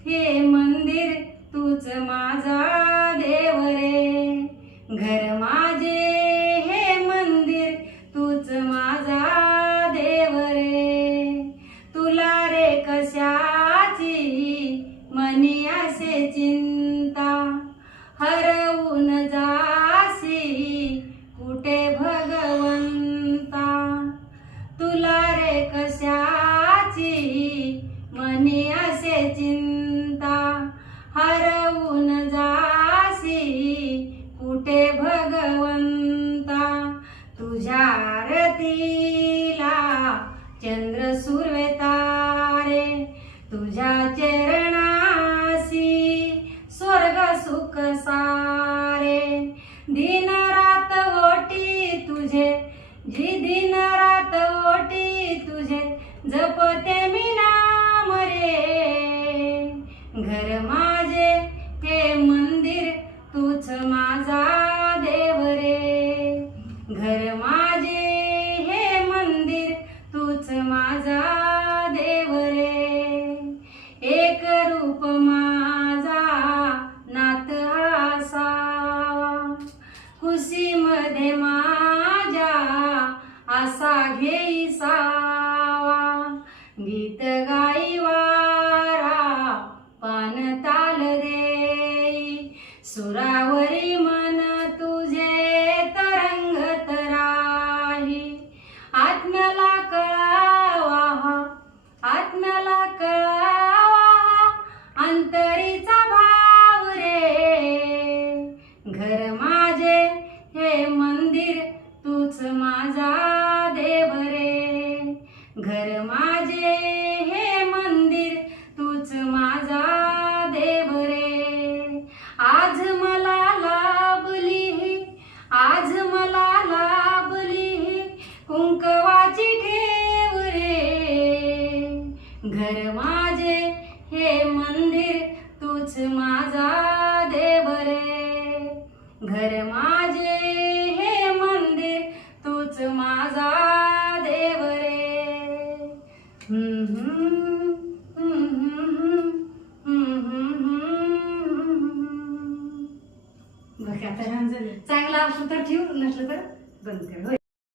हे मंदिर तूच माझा देव रे. घर माझे हे मंदिर तूच माझा देव रे. तुला रे कशाची मनी असे चिंता, हरवून जासी कुठे भगवंता. तुला रे कशाची मनी असे चिंता, हरवून जासी कुठे भगवंता. तुझ्या आरतीला चंद्र सूर्य तारे, तुझ्या चरणासी स्वर्ग सुख सारे. दिन रात ओटी तुझे, जी दिन रात ओटी तुझे, जपते मी नाम रे. घर माझे हे मंदिर तूच माझा देव रे. घर माझे हे मंदिर तूच माझा देव रे. एक रूप माझा नाथ असावा, कुशीमध्ये माझ्या असा घेईसावा. गीत गाई वारा पान ताल देई, सुरावरी मन तुझे तरंगत राही. आत्म्याला कळावा, आत्म्याला कळावा अंतरीचा भाव रे. घर माझे हे मंदिर तूच माझा देव रे. घर माझे हे मंदिर तूच माझा देव रे. आज मला लाभली, आज मला लाभली कुंकवाची ठेव रे. घर माझे हे मंदिर तूच माझा देव रे. घर माझे हे मंदिर तूच माझा देव रे. बघा आता छान झालं. चांगला असलं तर ठेव, नसलं तर बंद कर.